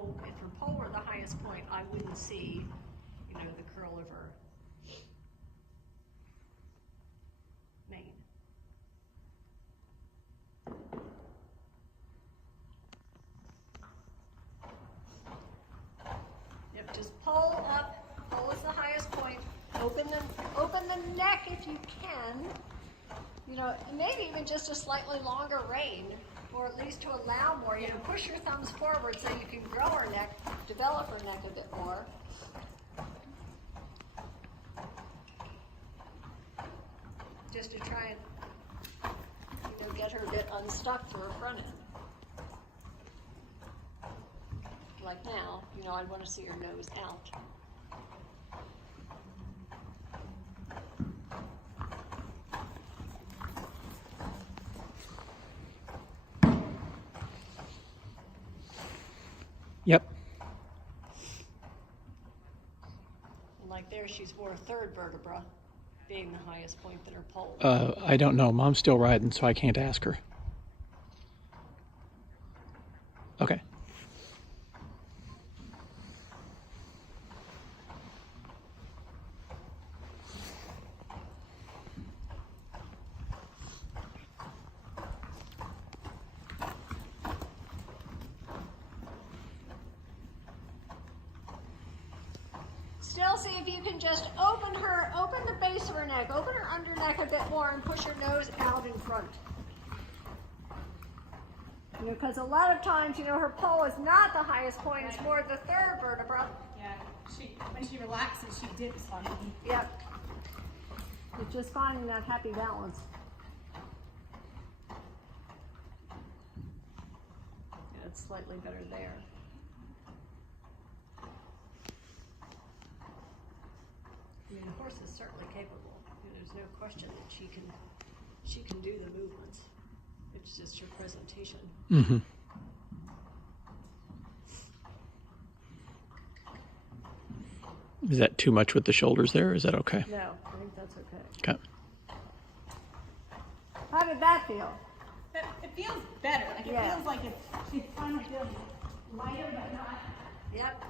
pole, if her pole were the highest point, I wouldn't see, you know, the curl of her mane. Yep, just pull up, pull is the highest point. Open the neck if you can. You know, maybe even just a slightly longer rein, or at least to allow more. You know, push your thumbs forward so you can grow her neck, develop her neck a bit more. Just to try and, you know, get her a bit unstuck for her front end. Like now, you know, I'd want to see her nose out. Yep. And like there, she's more third vertebra, being the highest point than her pole. I don't know. Mom's still riding, so I can't ask her. Okay. Still see if you can just open the base of her neck, open her under neck a bit more and push her nose out in front. You know, because a lot of times, you know, her pole is not the highest point, it's more the third vertebra. Yeah, when she relaxes, she dips on me. Yep. It's just finding that happy balance. Yeah, it's slightly better there. I mean, the horse is certainly capable. You know, there's no question that she can do the movements. It's just her presentation. Mm-hmm. Is that too much with the shoulders there, or is that okay? No, I think that's okay. Okay. How did that feel? It feels better. Like it Yeah. feels like she's finally feeling lighter, but not Yep,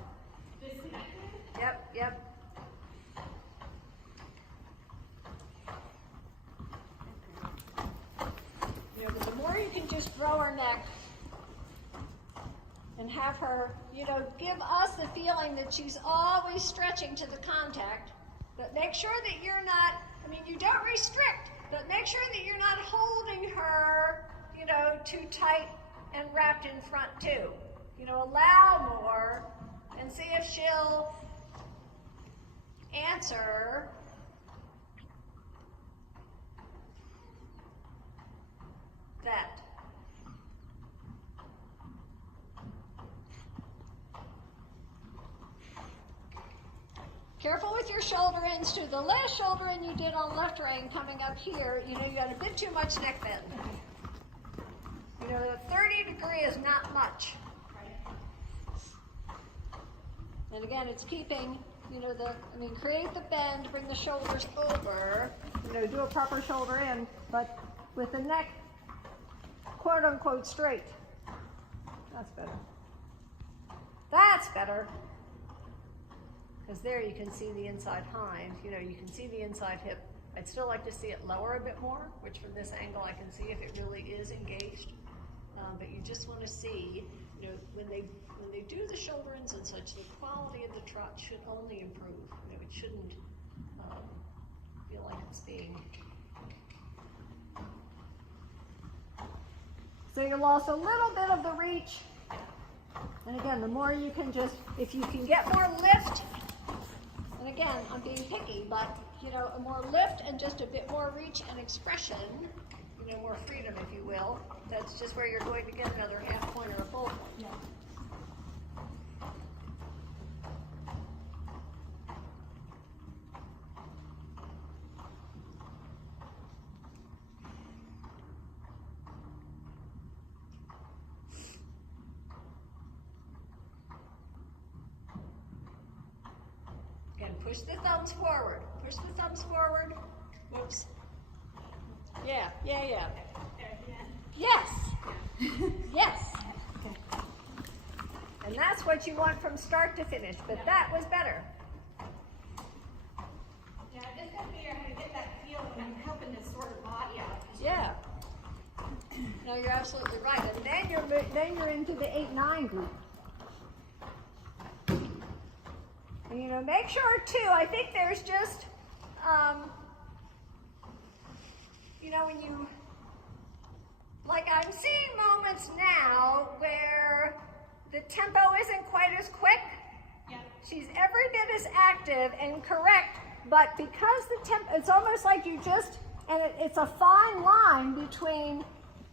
disconnected. yep. You know, but the more you can just grow her neck and have her, you know, give us the feeling that she's always stretching to the contact, but make sure that you're not, I mean, you don't restrict, but make sure that you're not holding her, you know, too tight and wrapped in front too. You know, allow more and see if she'll answer that. Careful with your shoulder ins too. The last shoulder in you did on left rein coming up here, you know, you got a bit too much neck bend. You know, the 30-degree is not much. And again, it's keeping, you know, create the bend, bring the shoulders over, you know, do a proper shoulder in, but with the neck, quote unquote, straight. That's better. That's better. Because there you can see the inside hind, you know, you can see the inside hip. I'd still like to see it lower a bit more, which from this angle I can see if it really is engaged. But you just want to see, you know, when they do the shoulder ins and such, the quality of the trot should only improve. You know, it shouldn't feel like it's being. So you lost a little bit of the reach. And again, the more you can just, if you can get more lift, and again, I'm being picky, but you know, a more lift and just a bit more reach and expression, you know, more freedom, if you will. That's just where you're going to get another half point or a full point. Yeah. Again, push the thumbs forward. Push the thumbs forward. Whoops. Yeah. Yes. Yes. And that's what you want from start to finish, but that was better. Yeah, I just gotta figure out how to get that feel when I'm helping to sort her body out. Yeah. No, you're absolutely right. And then you're into the 8-9 group. And, you know, make sure too, I think there's just, you know, when you, like I'm seeing moments now where the tempo isn't quite as quick. Yeah. She's every bit as active and correct, but because the tempo, it's almost like you just, and it's a fine line between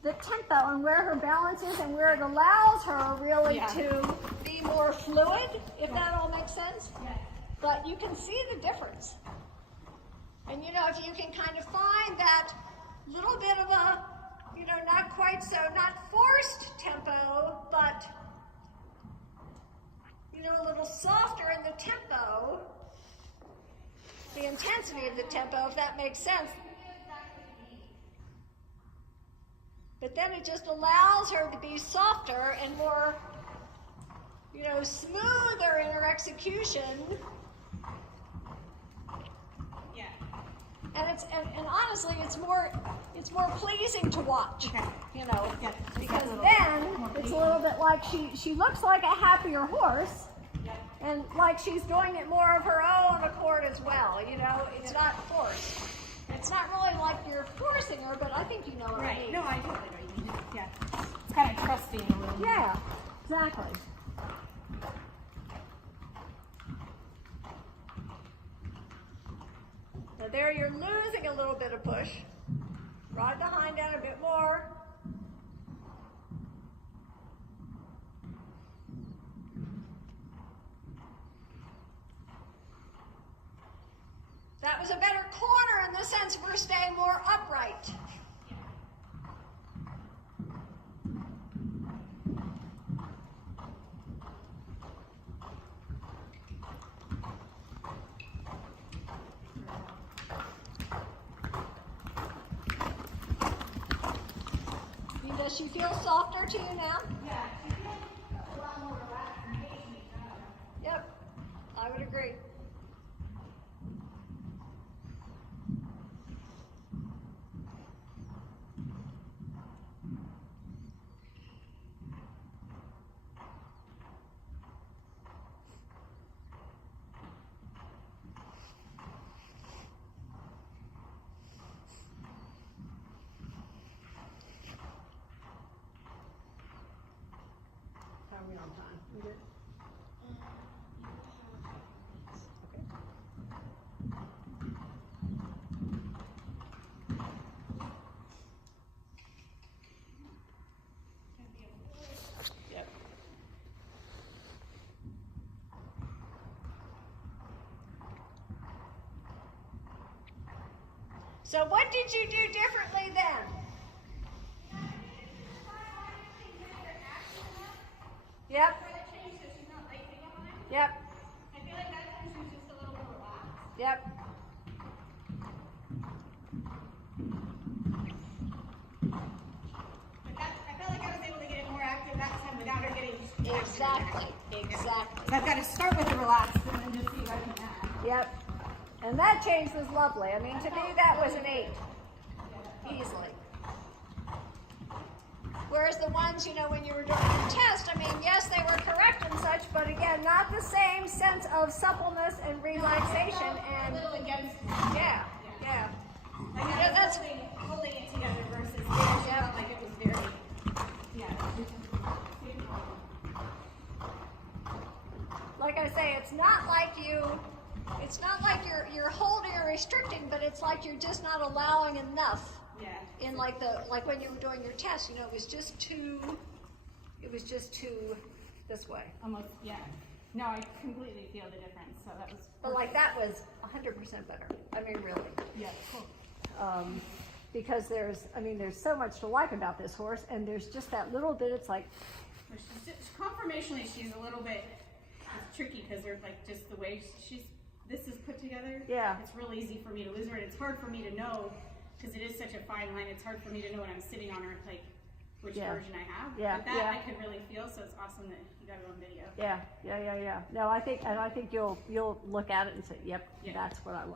the tempo and where her balance is and where it allows her really to be more fluid, if that all makes sense. Yeah. But you can see the difference. And you know, if you can kind of find that little bit of a, you know, not quite so, not forced tempo, but, you know, a little softer in the tempo, the intensity of the tempo, if that makes sense. But then it just allows her to be softer and more, you know, smoother in her execution. Yeah. And honestly, it's more pleasing to watch. Okay. You know, Yeah, because then it's a little bit like she looks like a happier horse, and like she's doing it more of her own accord as well. You know, it's not forced. It's not really like you're forcing her, but I think you know what I mean. No, I totally know what you mean. Yeah. It's kind of trusting a little bit. Yeah, exactly. Now there you're losing a little bit of push. Ride the hind down a bit more. That was a better corner in the sense we're staying more upright. Does she feel softer to you now? Yeah, she feels a lot more relaxed and patient. Yep, I would agree. How are we on time? We good? Yep. So what did you do differently then? Yep. Yep. I feel like that time she was just a little more relaxed. Yep. But I felt like I was able to get it more active that time without her getting Exactly. Exactly. So I've got to start with the relaxed and then just see if I can add. Yep. And that change was lovely. I mean, to me, that was an 8. Easily. Whereas the ones, you know, when you were doing your test, I mean, yes, they were correct and such, but again, not the same sense of suppleness and relaxation and, A little against it. yeah, yeah. Like Yeah, that's- holding it together versus there. She felt like it was very, Like I say, it's not like you're holding or restricting, but it's like you're just not allowing enough. Yeah. In like when you were doing your test, you know, it was just too this way. Almost, yeah. No, I completely feel the difference. So that was. But like that was 100% better. I mean, really. Yeah, cool. Because there's so much to like about this horse, and there's just that little bit. It's like, But conformationally, she's a little bit it's tricky because they're like just the way this is put together. Yeah. It's real easy for me to lose her, and it's hard for me to know because it is such a fine line. It's hard for me to know when I'm sitting on her, like which Yeah. version I have. Yeah, But that yeah. I could really feel, so it's awesome that you got it on video. Yeah. No, I think you'll look at it and say, yep, Yeah. that's what I want.